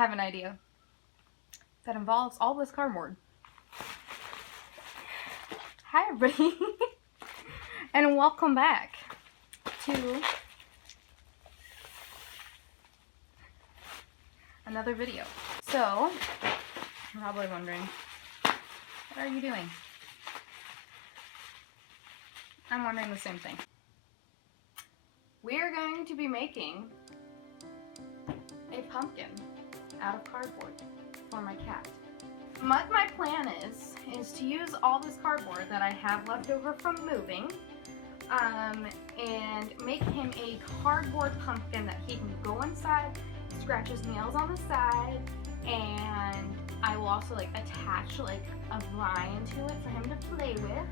have an idea that involves all this cardboard. Hi everybody, and welcome back to another video. So, you're probably wondering, what are you doing? I'm wondering the same thing. We're going to be making a pumpkin out of cardboard for my cat. What my plan is to use all this cardboard that I have left over from moving and make him a cardboard pumpkin that he can go inside, scratch his nails on the side, and I will also attach a vine to it for him to play with,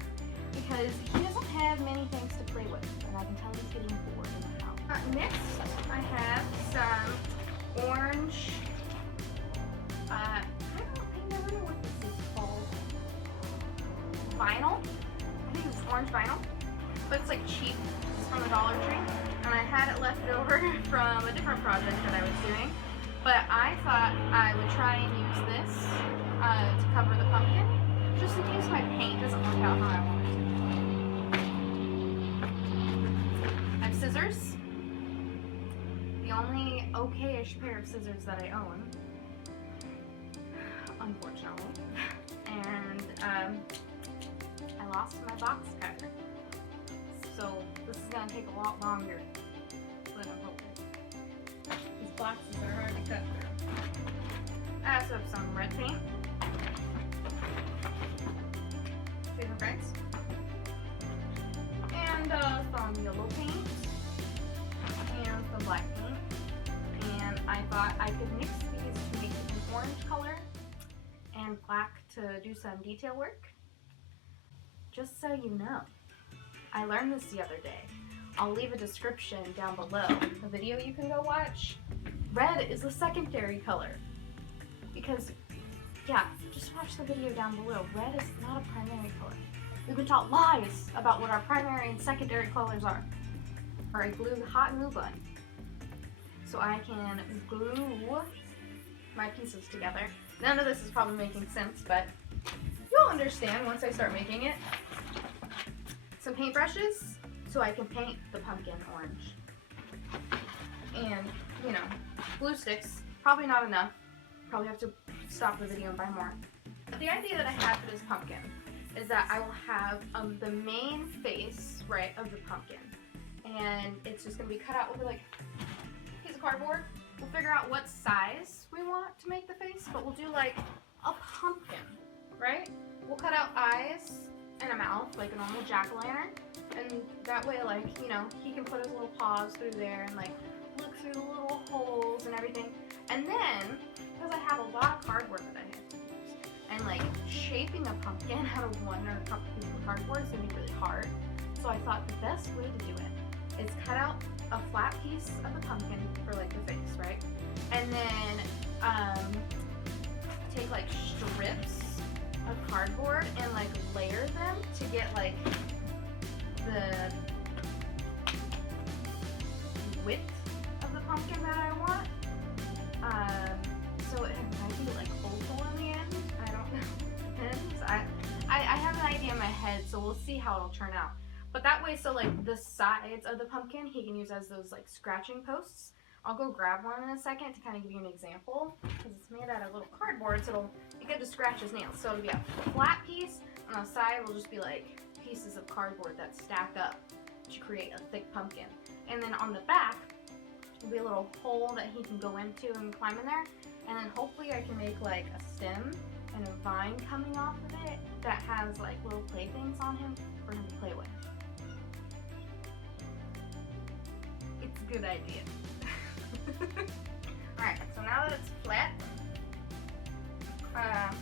because he doesn't have many things to play with, and I can tell he's getting bored in the house. Next, I have some orange, I never know what this is called, vinyl. I think it's orange vinyl, but it's cheap. It's from the Dollar Tree, and I had it left over from a different project that I was doing, but I thought I would try and use this to cover the pumpkin, just in case my paint doesn't work out how I want it to. I have scissors, the only okay-ish pair of scissors that I own, unfortunately, and I lost my box cutter, so this is going to take a lot longer than I'm hoping. These boxes are hard to cut through. I also have some red paint, favorite friends, and some yellow paint, and some black paint, and I thought I could mix these to make an orange color and black to do some detail work. Just so you know, I learned this the other day. I'll leave a description down below, the video you can go watch. Red is the secondary color, because, yeah, just watch the video down below. Red is not a primary color. We've been taught lies about what our primary and secondary colors are. Or a hot glue gun, so I can glue my pieces together. None of this is probably making sense, but you'll understand once I start making it. Some paintbrushes, so I can paint the pumpkin orange. And, glue sticks, probably not enough. Probably have to stop the video and buy more. But the idea that I have for this pumpkin is that I will have the main face, right, of the pumpkin. And it's just going to be cut out with a piece of cardboard. We'll figure out what size we want to make the face, but we'll do a pumpkin, right? We'll cut out eyes and a mouth like a normal jack-o'-lantern, and that way he can put his little paws through there and look through the little holes and everything. And then, because I have a lot of cardboard that I have to use, and shaping a pumpkin out of one or a couple pieces of cardboard is going to be really hard, so I thought the best way to do it is cut out a flat piece of the pumpkin for the face, right? And then take strips of cardboard and layer them to get the width of the pumpkin that I want. So it might be oval in the end. I don't know. Depends. I have an idea in my head, so we'll see how it'll turn out. But that way, so the sides of the pumpkin he can use as those scratching posts. I'll go grab one in a second to kind of give you an example, because it's made out of little cardboard, so it'll be good to scratch his nails. So it'll be a flat piece, and on the side will just be pieces of cardboard that stack up to create a thick pumpkin. And then on the back will be a little hole that he can go into and climb in there. And then hopefully I can make a stem and a vine coming off of it that has little playthings on him for him to play with. It's a good idea. Alright, so now that it's flat, I'm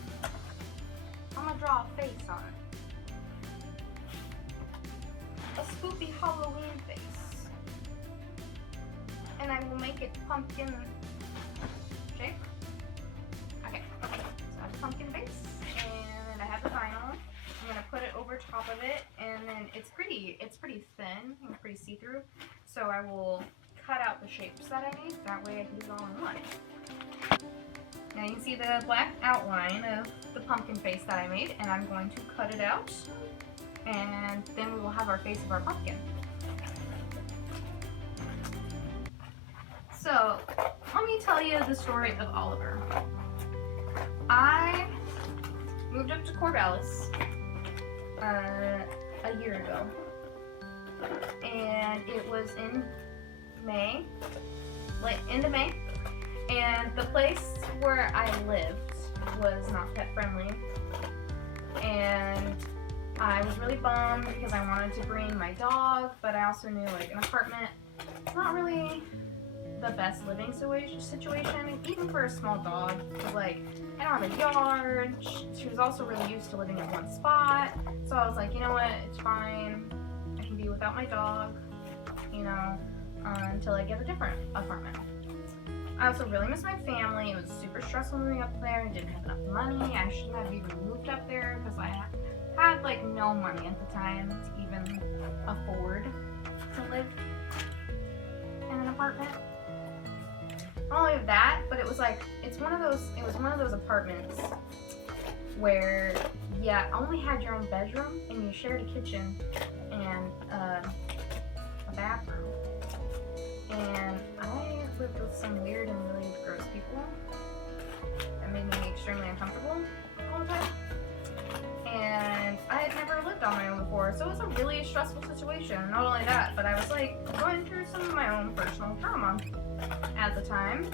going to draw a face on it. A spoopy Halloween face. And I will make it pumpkin shape. Okay, so I have a pumpkin face, and I have the vinyl. I'm going to put it over top of it, and then it's pretty thin and pretty see-through, so I will cut out the shapes that I need, that way I can do it all in one. Now you can see the black outline of the pumpkin face that I made, and I'm going to cut it out, and then we will have our face of our pumpkin. So, let me tell you the story of Oliver. I moved up to Corvallis a year ago, and it was in May, end of May, and the place where I lived was not pet friendly, and I was really bummed because I wanted to bring my dog, but I also knew like an apartment, it's not really the best living situation, even for a small dog, because like I don't have a yard. She was also really used to living in one spot, so I was like, you know what, it's fine, I can be without my dog, you know, until I get a different apartment. I also really miss my family. It was super stressful moving up there. I didn't have enough money. I shouldn't have even moved up there because I had like no money at the time to even afford to live in an apartment. Not only that, but it was one of those apartments where, yeah, only had your own bedroom and you shared a kitchen and a bathroom. And I lived with some weird and really gross people that made me extremely uncomfortable all the time. And I had never lived on my own before, so it was a really stressful situation. Not only that, but I was like going through some of my own personal trauma at the time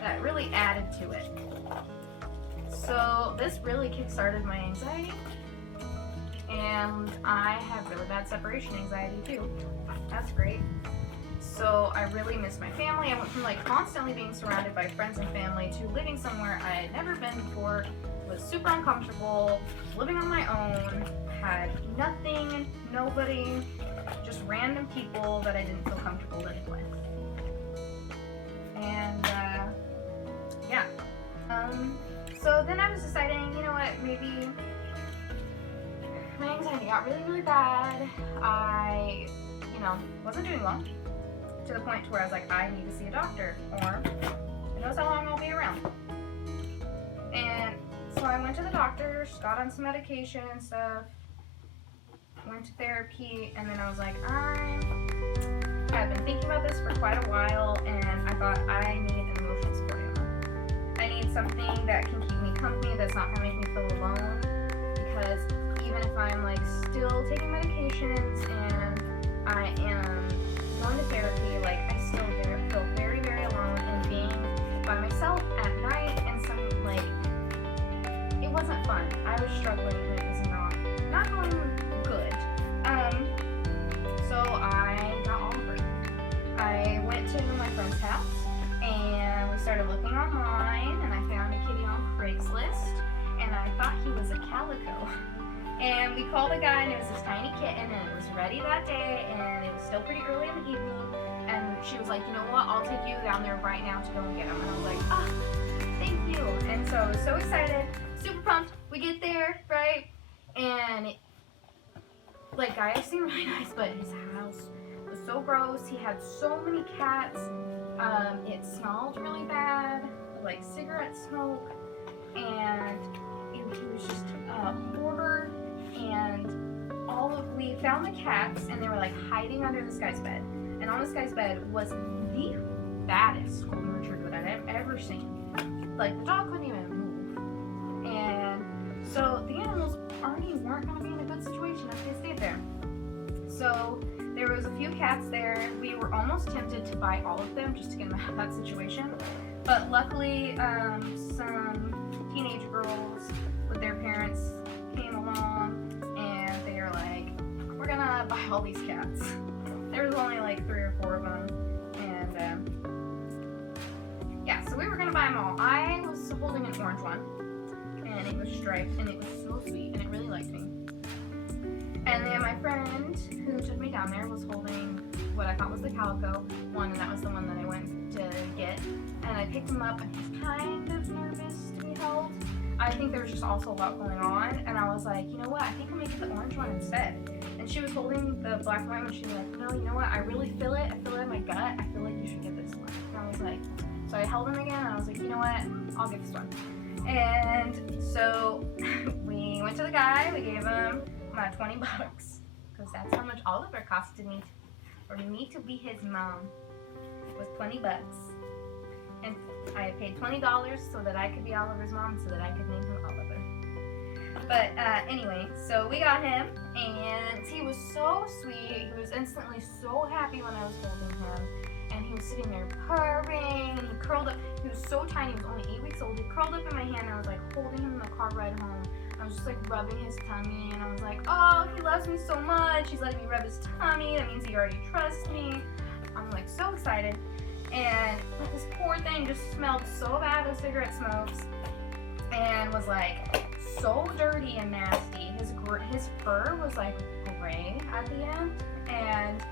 that really added to it. So this really kickstarted my anxiety, and I have really bad separation anxiety too. That's great. So I really miss my family. I went from like constantly being surrounded by friends and family to living somewhere I had never been before, was super uncomfortable, living on my own, had nothing, nobody, just random people that I didn't feel comfortable living with. And yeah. So then I was deciding, you know what, maybe my anxiety got really, really bad. I, wasn't doing well, to the point where I was like, I need to see a doctor, or who knows how long I'll be around. And so I went to the doctor, got on some medication and stuff, went to therapy, and then I was like, I've been thinking about this for quite a while, and I thought I need an emotional support animal. I need something that can keep me company, that's not gonna make me feel alone, because even if I'm like still taking medications and I am going to therapy, like I still feel very, very alone, and being by myself at night and some like it wasn't fun. I was struggling and it was not going good. So I got Oliver. I went to my friend's house and we started looking online, and I found a kitty on Craigslist, and I thought he was a calico. And we called the guy, and it was this tiny kitten, and it was ready that day, and it was still pretty early in the evening, and she was like, you know what, I'll take you down there right now to go and get him. And I was like, thank you. And so I was so excited, super pumped. We get there, right? And guy seemed really nice, but his house was so gross. He had so many cats. It smelled really bad, like cigarette smoke, and he was just a hoarder. And we found the cats, and they were like hiding under this guy's bed. And on this guy's bed was the baddest golden retriever that I've ever seen. Like, the dog couldn't even move. And so the animals already weren't going to be in a good situation if they stayed there. So there was a few cats there. We were almost tempted to buy all of them just to get them out of that situation. But luckily, some teenage girls with their parents came along, and they were like, we're gonna buy all these cats. There was only like 3 or 4 of them, and yeah, so we were gonna buy them all. I was holding an orange one, and it was striped, and it was so sweet, and it really liked me. And then my friend who took me down there was holding what I thought was the calico one, and that was the one that I went to get. And I picked him up, and he was kind of nervous to be held. I think there was just also a lot going on, and I was like, you know what, I think I'm gonna get the orange one instead. And she was holding the black and white one, and she was like, no, you know what, I really feel it. I feel it in my gut. I feel like you should get this one. And I was like, So I held him again, and I was like, you know what? I'll get this one. And so we went to the guy. We gave him about $20 because that's how much Oliver costed me for me to be his mom. It was $20, and I paid $20 so that I could be Oliver's mom, so that I could name him Oliver. But anyway, so we got him, and he was so sweet. He was instantly so happy when I was holding him. And he was sitting there purring, and he curled up. He was so tiny, he was only 8 weeks old. He curled up in my hand, and I was like holding him in the car ride home. I was just like rubbing his tummy, and I was like, oh, he loves me so much. He's letting me rub his tummy. That means he already trusts me. I'm like so excited. And this poor thing just smelled so bad of cigarette smokes, and was like so dirty and nasty. His fur was like gray at the end, and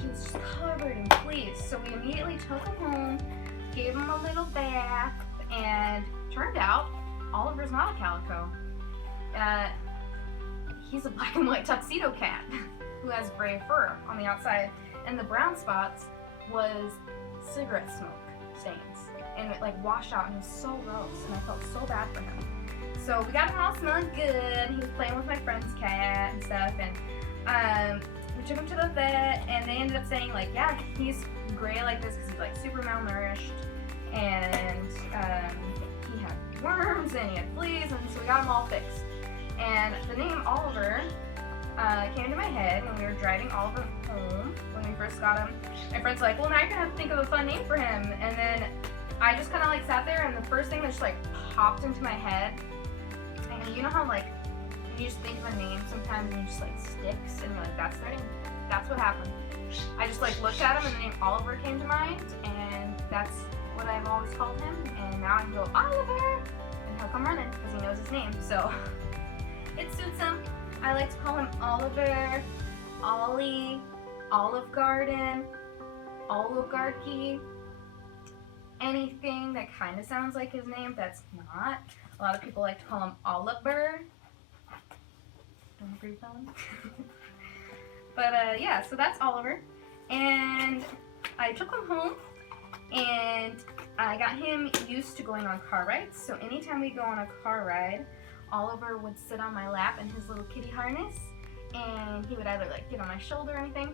he was just covered in fleas. So we immediately took him home, gave him a little bath, and turned out Oliver's not a calico. He's a black and white tuxedo cat who has gray fur on the outside, and the brown spots was cigarette smoke stains, and it like washed out, and it was so gross, and I felt so bad for him. So we got him all smelling good. He was playing with my friend's cat and stuff, and we took him to the vet, and they ended up saying like, yeah, he's gray like this because he's like super malnourished, and he had worms and he had fleas, and so we got him all fixed. And the name Oliver came to my head when we were driving Oliver home when we first got him. My friend's like, well, now you're gonna have to think of a fun name for him. And then I just kind of like sat there, and the first thing that just like popped into my head, and you know how like when you just think of a name sometimes and it just like sticks, and you're like, that's their name. That's what happened. I just like looked at him, and the name Oliver came to mind, and that's what I've always called him. And now I can go Oliver, and he'll come running because he knows his name. So it suits him. I like to call him Oliver, Ollie, Olive Garden, Oligarchy, anything that kind of sounds like his name that's not. A lot of people like to call him Oliver. Don't agree with that one. But yeah, so that's Oliver. And I took him home, and I got him used to going on car rides. So anytime we go on a car ride, Oliver would sit on my lap in his little kitty harness, and he would either like get on my shoulder or anything,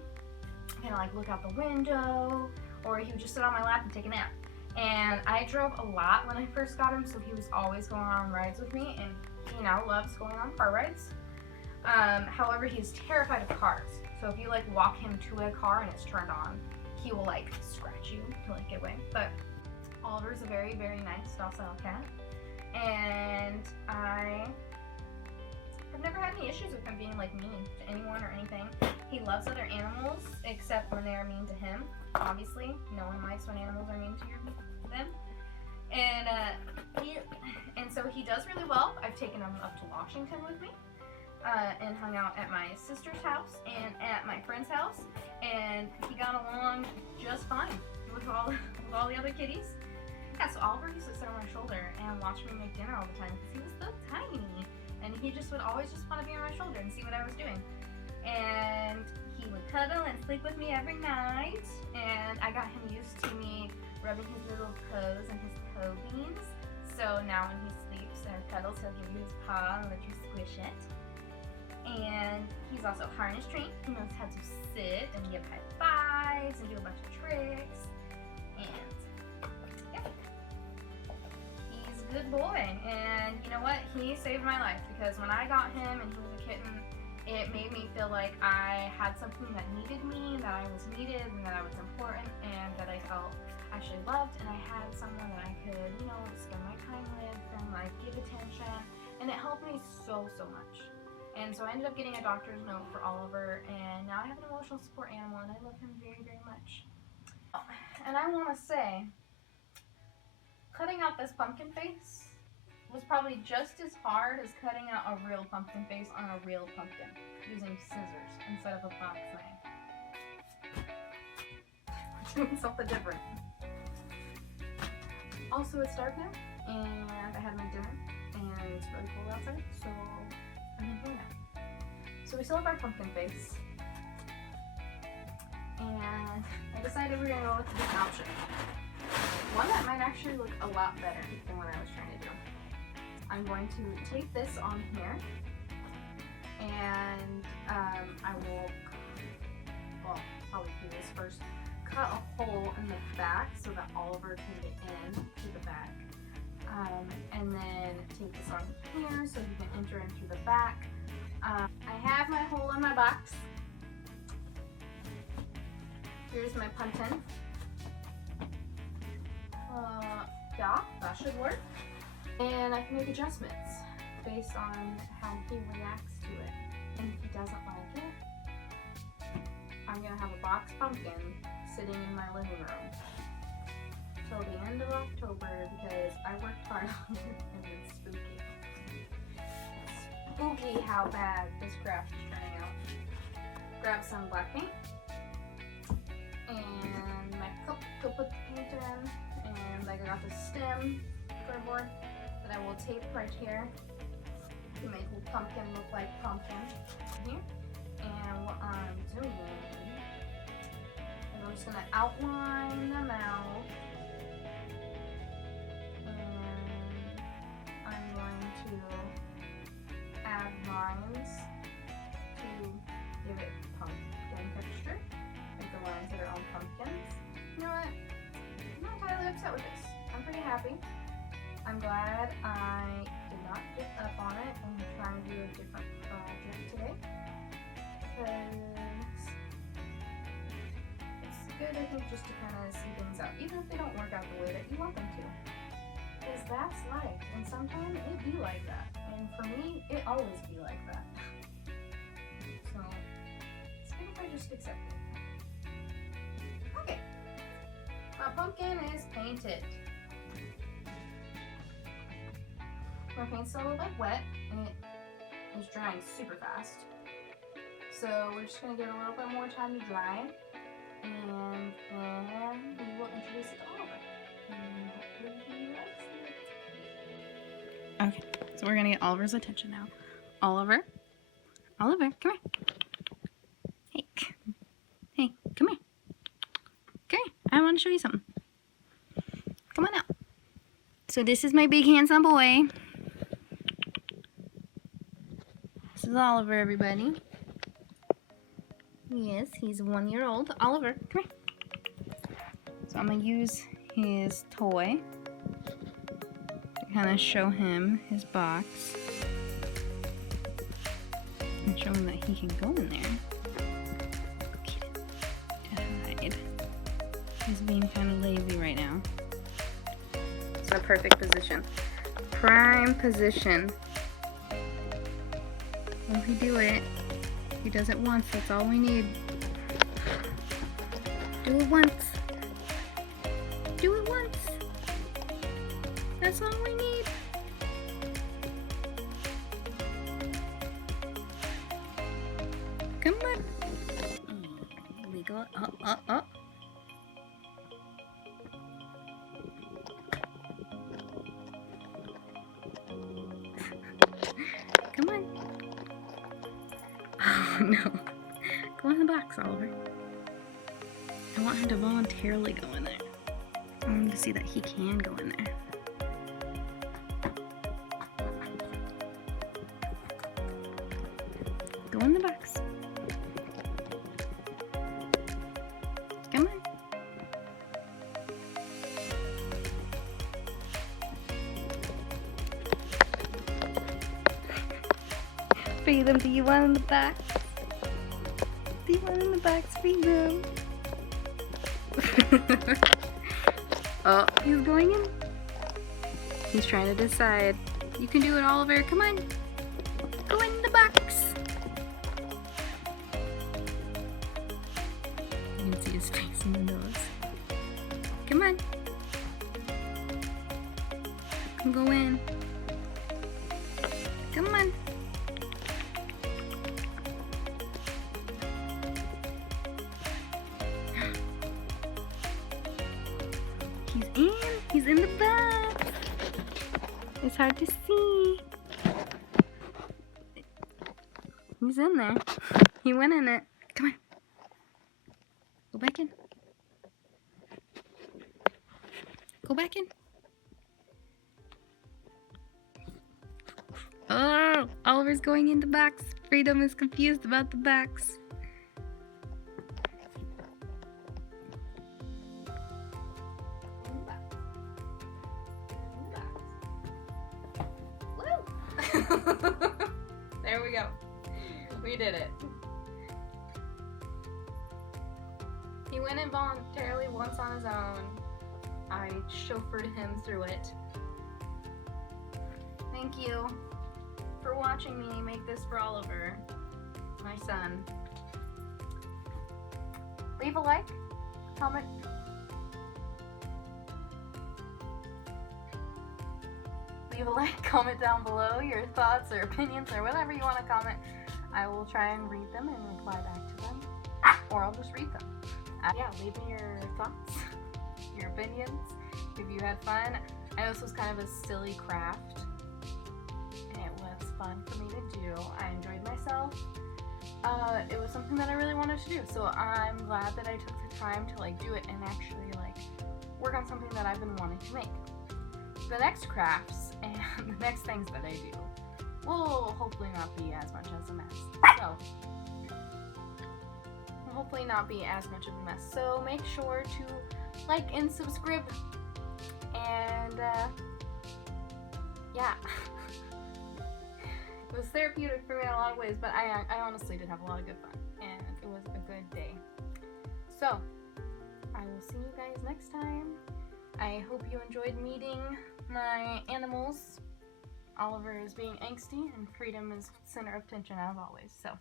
kind of like look out the window, or he would just sit on my lap and take a nap. And I drove a lot when I first got him, so he was always going on rides with me, and he now loves going on car rides. However, he's terrified of cars, so if you like walk him to a car and it's turned on, he will like scratch you to like get away. But Oliver's a very, very nice docile cat, and I have never had any issues with him being like mean to anyone or anything. He loves other animals except when they are mean to him. Obviously, no one likes when animals are mean to them. And so he does really well. I've taken him up to Washington with me, and hung out at my sister's house and at my friend's house, and he got along just fine with all the other kitties. Yeah, so Oliver used to sit on my shoulder and watch me make dinner all the time because he was so tiny, and he just would always just want to be on my shoulder and see what I was doing. And he would cuddle and sleep with me every night, and I got him used to me rubbing his little toes and his toe beans. So now when he sleeps and cuddles, he'll give you his paw and let you squish it. And he's also harness trained. He knows how to sit and give high fives and do a bunch of tricks. And yeah, he's a good boy. And you know what? He saved my life, because when I got him and he was a kitten, it made me feel like I had something that needed me, that I was needed, and that I was important, and that I felt actually loved, and I had someone that I could, you know, spend my time with and like give attention, and it helped me so much. And so I ended up getting a doctor's note for Oliver, and now I have an emotional support animal, and I love him very, very much. And I want to say, cutting out this pumpkin face was probably just as hard as cutting out a real pumpkin face on a real pumpkin using scissors instead of a box knife. We're doing something different. Also, it's dark now, and I had my dinner, and it's really cold outside, so I'm enjoying that. So we still have our pumpkin face, and I decided we're gonna go with a different option. one that might actually look a lot better than what I was trying to do. I'm going to tape this on here, and I will, well, probably do this first, cut a hole in the back so that Oliver can get in to the back. And then tape this on here so he can enter in through the back. I have my hole in my box. Here's my pumpkin. Yeah, that should work. And I can make adjustments based on how he reacts to it. And if he doesn't like it, I'm gonna have a box pumpkin sitting in my living room till the end of October because I worked hard on it and it's spooky. It's spooky how bad this craft is turning out. Grab some black paint and my cup to put the paint in, and I got the stem cardboard that I will tape right here to make the pumpkin look like pumpkin here. And what I'm doing is I'm just gonna outline the mouth, and I'm going to add lines to give it pumpkin texture, like the lines that are on pumpkins. You know what? I'm not entirely upset with this. I'm pretty happy. I'm glad I did not give up on it and try and do a different project today, because it's good, I think, just to kind of see things out, even if they don't work out the way that you want them to, because that's life, and sometimes it be like that, and for me, it always be like that. So it's good if I just accept it. Okay, my pumpkin is painted. My paint's still a little bit wet, and it is drying super fast. So we're just gonna give it a little bit more time to dry, and then we will introduce it to Oliver. And hopefully he likes it. Okay, so we're gonna get Oliver's attention now. Oliver, come here. Hey, come here. Okay, I want to show you something. Come on out. So this is my big handsome boy. This is Oliver, everybody. Yes, he's 1 year old. Oliver, come here. So I'm going to use his toy to kind of show him his box. And show him that he can go in there. To hide. He's being kind of lazy right now. It's in a perfect position. Prime position. When we do it, he does it once, that's all we need. Do it once. Do it once. That's all we need. Come on. Wiggle up. Come on. Oh no. Go in the box, Oliver. I want him to voluntarily go in there. I want him to see that he can go in there. Go in the box. Come on. Feed them. Do you want in the box? Do you want in the box? Feed them. Oh, he's going in. He's trying to decide. You can do it, Oliver. Come on. Go in the box. You can see his face in the nose. Come on. Come go in. Come on. He's in. He's in the box. It's hard to see. He's in there. He went in it. Come on. Go back in. Go back in. Oh, Oliver's going in the box. Freedom is confused about the box. There we go. We did it. He went in voluntarily once on his own. I chauffeured him through it. Thank you for watching me make this for Oliver, my son. Leave a like, comment. Leave a like, comment down below your thoughts or opinions or whatever you want to comment. I will try and read them and reply back to them, or I'll just read them. Yeah, leave me your thoughts, your opinions, if you had fun. I know this was kind of a silly craft, and it was fun for me to do. I enjoyed myself. It was something that I really wanted to do, so I'm glad that I took the time to like do it and actually like work on something that I've been wanting to make. The next crafts and the next things that I do will hopefully not be as much as a mess. So, hopefully not be as much of a mess. So make sure to like and subscribe. And yeah, it was therapeutic for me in a lot of ways, but I honestly did have a lot of good fun, and it was a good day. So I will see you guys next time. I hope you enjoyed meeting my animals. Oliver is being angsty, and Freedom is center of tension as always. So,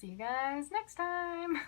see you guys next time.